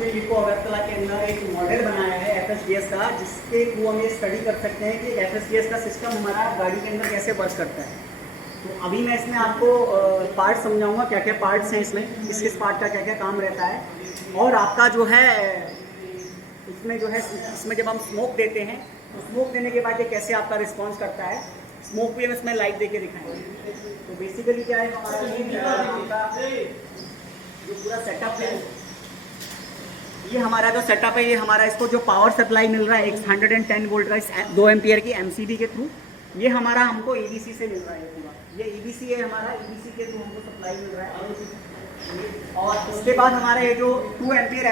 इसमें लिको अगरतला के अंदर एक मॉडल बनाया है FSDS का, जिसके थ्रू हम ये स्टडी कर सकते हैं कि FSDS का सिस्टम हमारा गाड़ी के अंदर कैसे वर्क करता है। तो अभी मैं इसमें आपको पार्ट समझाऊंगा, क्या क्या पार्ट्स हैं इसमें, किस किस पार्ट का क्या क्या काम रहता है। और आपका जो है इसमें जो है इसमें जब हम स्मोक देते हैं तो स्मोक देने के बाद ये कैसे आपका रिस्पॉन्स करता है, स्मोक भी हम इसमें लाइट दे के दिखाएंगे। तो बेसिकली क्या है हमारा ये जो पूरा सेटअप है, ये हमारा जो सेटअप है, ये हमारा इसको जो पावर सप्लाई मिल रहा है 110 वोल्ट का 2 एम्पियर की MCB के थ्रू, ये हमारा हमको EBC से मिल रहा है पूरा। ये EBC है हमारा, EBC के थ्रू हमको सप्लाई मिल रहा है। और उसके बाद हमारा ये जो 2 एम्पियर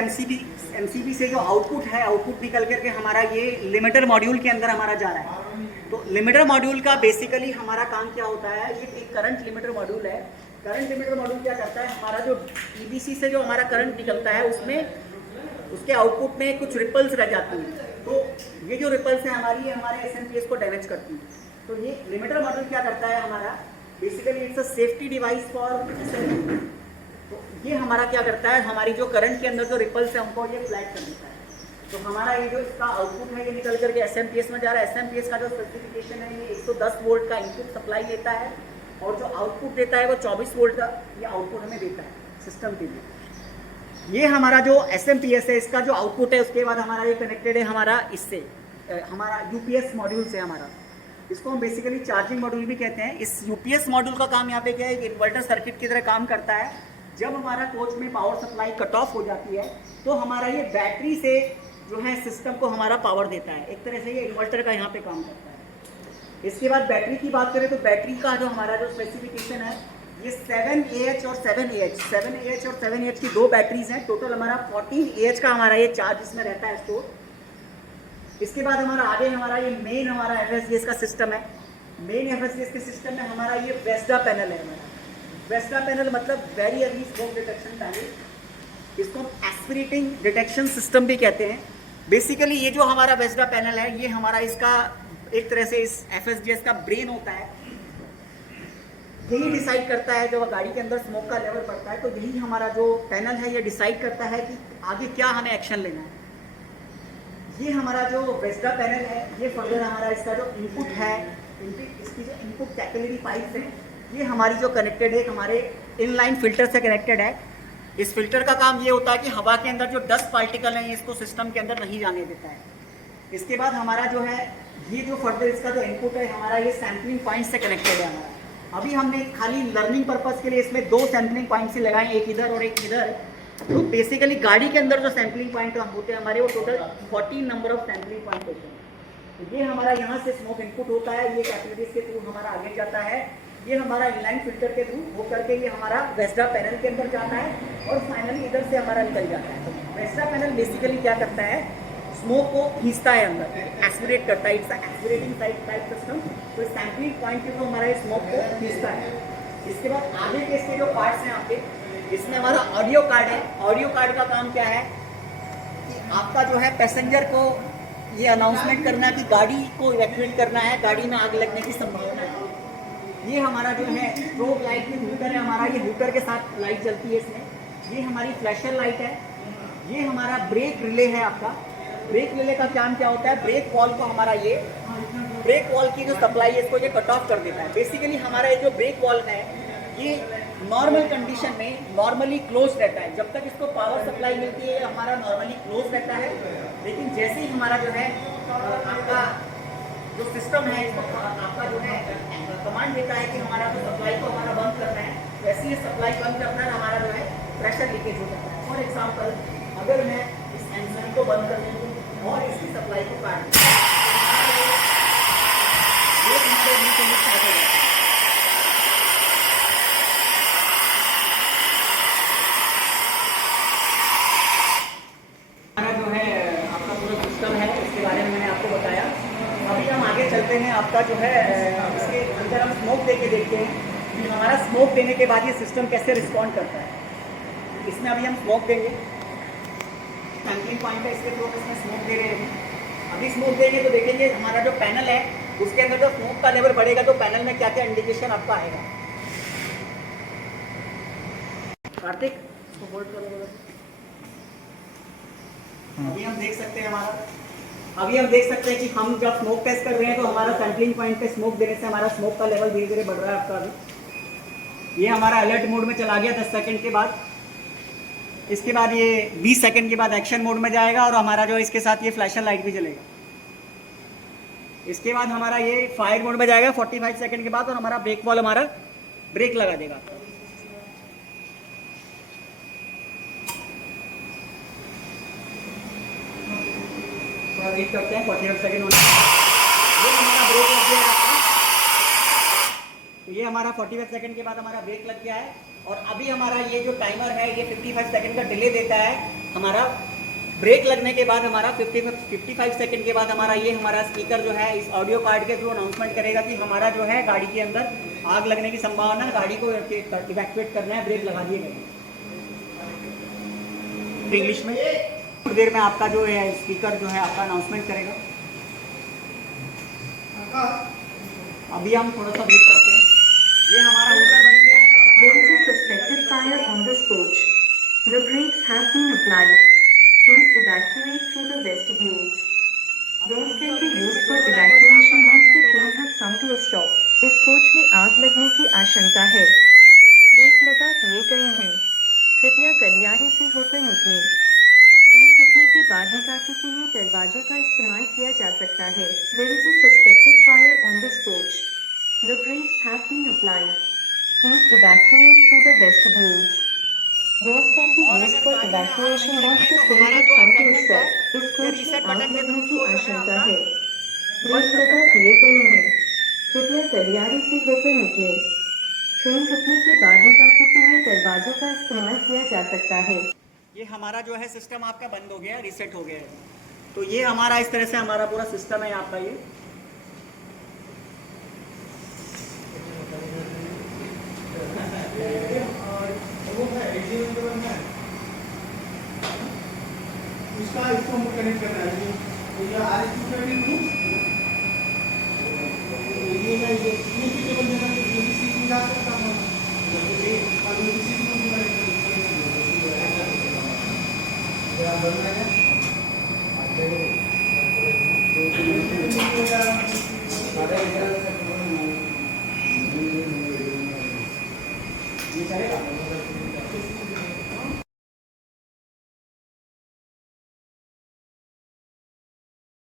MCB से जो आउटपुट है, आउटपुट निकल करके हमारा ये लिमिटर मॉड्यूल के अंदर हमारा जा रहा है। तो लिमिटर मॉड्यूल का बेसिकली हमारा काम क्या होता है, ये एक करंट लिमिटर मॉड्यूल है। करंट लिमिटर मॉड्यूल क्या करता है, हमारा जो EBC से जो हमारा करंट निकलता है उसमें उसके आउटपुट में कुछ रिपल्स रह जाती हैं। तो ये जो रिपल्स हैं हमारी, ये हमारे SMPS को डैमेज करती हैं। तो ये लिमिटर मॉड्यूल क्या करता है हमारा, basically it's a safety device for SMPS। तो ये हमारा क्या करता है, हमारी जो करंट के अंदर जो रिपल्स है उनको ये फ्लैट कर देता है। तो हमारा ये जो इसका आउटपुट है ये निकल करके SMPS में जा रहा है। SMPS का जो स्पेसिफिकेशन है ये 110 वोल्ट का इनपुट सप्लाई देता है, और जो आउटपुट देता है वो 24 वोल्ट का ये आउटपुट हमें देता है सिस्टम के लिए। ये हमारा जो SMPS है, इसका जो आउटपुट है, उसके बाद हमारा ये कनेक्टेड है हमारा इससे हमारा UPS मॉड्यूल से हमारा, इसको हम बेसिकली चार्जिंग मॉड्यूल भी कहते हैं। इस UPS मॉड्यूल का काम यहाँ पे क्या है, एक इन्वर्टर सर्किट की तरह काम करता है। जब हमारा कोच में पावर सप्लाई कट ऑफ हो जाती है तो हमारा ये बैटरी से जो है सिस्टम को हमारा पावर देता है। एक तरह से ये इन्वर्टर का यहाँ पे काम करता है। इसके बाद बैटरी की बात करें तो बैटरी का जो हमारा जो स्पेसिफिकेशन है, ये 7AH और 7AH की 2 बैटरीज हैं। टोटल हमारा 14AH का हमारा ये चार्ज इसमें रहता है स्टोर। इसके बाद हमारा आगे हमारा ये मेन हमारा FSDS का सिस्टम है। मेन FSDS के सिस्टम में हमारा ये वेस्डा पैनल है। हमारा वेस्डा पैनल मतलब very early smoke detection panel, इसको हम एस्पिरेटिंग डिटेक्शन सिस्टम भी कहते हैं। बेसिकली ये जो हमारा वेस्डा पैनल है, ये हमारा इसका एक तरह से इस FSDS का ब्रेन होता है। यही डिसाइड करता है जब गाड़ी के अंदर स्मोक का लेवल बढ़ता है, तो यही हमारा जो पैनल है ये डिसाइड करता है कि आगे क्या हमें एक्शन लेना है। ये हमारा जो वेस्डा पैनल है, ये फर्दर हमारा इसका जो इनपुट है, इसकी जो इनपुट कैपिलरी पाइप है, ये हमारी जो कनेक्टेड है हमारे इनलाइन फिल्टर से कनेक्टेड है। इस फिल्टर का काम ये होता है कि हवा के अंदर जो डस्ट पार्टिकल हैं इसको सिस्टम के अंदर नहीं जाने देता है। इसके बाद हमारा जो है ये जो फर्दर इसका जो इनपुट है हमारा, ये सैम्पलिंग पॉइंट से कनेक्टेड है हमारा। अभी हमने खाली लर्निंग पर्पस के लिए इसमें 2 सैम्पलिंग पॉइंट से लगाए, एक इधर और एक इधर। तो बेसिकली गाड़ी के अंदर जो सैम्पलिंग पॉइंट होते हैं हमारे, वो total 14 number of sampling point होते हैं। तो ये हमारा यहाँ से स्मोक इनपुट होता है, ये कैपिलरीज के थ्रू हमारा आगे जाता है, ये हमारा इनलाइन फिल्टर के थ्रू हो करके ये हमारा वेस्डा पैनल के अंदर जाता है, और फाइनली इधर से हमारा निकल जाता है। तो वेस्डा पैनल बेसिकली क्या करता है, स्मोक को खींचता है अंदर, एस्पिरेट करता है। It's aspirating type system. तो सैम्पलिंग पॉइंट के थ्रू हमारा स्मोक को खींचता है। इसके बाद आगे के इसके जो पार्ट्स हैं आपके, इसमें हमारा ऑडियो कार्ड है। ऑडियो कार्ड का काम क्या है कि आपका जो है पैसेंजर को ये अनाउंसमेंट करना है कि गाड़ी को इवैक्यूएट करना है, गाड़ी में आग लगने की संभावना है। ये हमारा जो है स्ट्रोब लाइट की हूटर है हमारा, ये हूटर के साथ लाइट जलती है इसमें। ये हमारी फ्लैशर लाइट है। ये हमारा ब्रेक रिले है आपका। ब्रेक रिले का काम क्या होता है, ब्रेक वॉल को हमारा ये ब्रेक वॉल की जो सप्लाई है इसको ये कट ऑफ कर देता है। बेसिकली हमारा ये जो ब्रेक वॉल है ये नॉर्मल कंडीशन में नॉर्मली क्लोज रहता है। जब तक इसको पावर सप्लाई मिलती है हमारा नॉर्मली क्लोज रहता है, लेकिन जैसे ही हमारा जो है आपका जो सिस्टम है इसको आपका जो है कमांड देता है कि हमारा जो सप्लाई को हमारा बंद करना है, वैसे ही सप्लाई बंद करना है, हमारा जो है प्रेशर लीकेज हो जाता है। फॉर एग्जाम्पल, अगर मैं इस एंजन को बंद कर दूँ और इसकी सप्लाई को काट दूँ, ये हमारे नीचे स्टार्ट हो जाता है। हमारा जो है आपका पूरा सिस्टम है, इसके बारे में मैंने आपको बताया। अभी हम आगे चलते हैं। आपका जो है इसके अंदर हम स्मोक दे के देखते हैं कि हमारा स्मोक देने के बाद ये सिस्टम कैसे रिस्पॉन्ड करता है। इसमें अभी हम स्मोक देंगे, सैम्पलिंग पॉइंट है, इसके थ्रू इसमें स्मोक दे रहे हैं। अभी स्मोक देंगे तो देखेंगे हमारा जो पैनल है उसके अंदर जो स्मोक का लेवल बढ़ेगा तो पैनल में क्या क्या इंडिकेशन आपका आएगा। कार्तिक इसको होल्ड करो। अभी हम देख सकते हैं कि हम जब स्मोक टेस्ट कर रहे हैं तो हमारा सैम्पलिंग पॉइंट पे स्मोक देने से हमारा स्मोक का लेवल धीरे धीरे बढ़ रहा है आपका। अभी ये हमारा अलर्ट मोड में चला गया 10 सेकंड के बाद। इसके बाद ये 20 सेकंड के बाद एक्शन मोड में जाएगा और हमारा जो इसके साथ ये फ्लैशर लाइट भी जलेगा। इसके बाद हमारा ये फायर मोड में जाएगा 45 सेकंड के बाद और हमारा ब्रेक वॉल हमारा ब्रेक लगा देगा। वेट करते हैं 45 सेकंड होने। ये हमारा ब्रेक लग गया है आपका। तो ये हमारा 45 सेकंड के बाद हमारा ब्रेक लग गया है और अभी हमारा ये जो टाइमर है ये 55 सेकंड का डिले देता है। हमारा ब्रेक लगने के बाद हमारा 55 सेकंड के बाद हमारा ये हमारा स्पीकर जो है इस ऑडियो कार्ड के थ्रू अनाउंसमेंट करेगा कि हमारा जो है गाड़ी के अंदर आग लगने की संभावना है, गाड़ी को इवैक्यूएट करना है, ब्रेक लगा दिए गए। इंग्लिश में कुछ देर में आपका जो है स्पीकर जो है आपका अनाउंसमेंट करेगा। अभी हम थोड़ा सा वेट करते हैं। ये हमारा हूटर बन गया है। There is a suspected fire on this coach. The brakes have been applied. Please evacuate through the vestibules. Doors can be used for evacuation once the train has come to a stop. इस coach में आग लगने की आशंका है। Break लगा दिए गए हैं। कृपया गलियारे से होकर निकलें। ट्रेन रुकने के बाद निकासी के लिए दरवाजों का इस्तेमाल किया जा सकता है। There is a suspected fire on this coach. The brakes have been applied. Please evacuate through the vestibules. Doors can be used for evacuation once the train has come to a stop. इस coach में आग लगने की आशंका है। Break लगा दिए गए हैं। कृपया गलियारे से होकर निकलें। ट्रेन रुकने के बाद निकासी के लिए दरवाजों का इस्तेमाल किया जा सकता है। ये हमारा जो है सिस्टम आपका बंद हो गया है, रीसेट हो गया है। तो ये हमारा इस तरह से हमारा पूरा सिस्टम है आपका। ये इसको कनेक्ट करना है। तो ये केबल देना जा सकता है।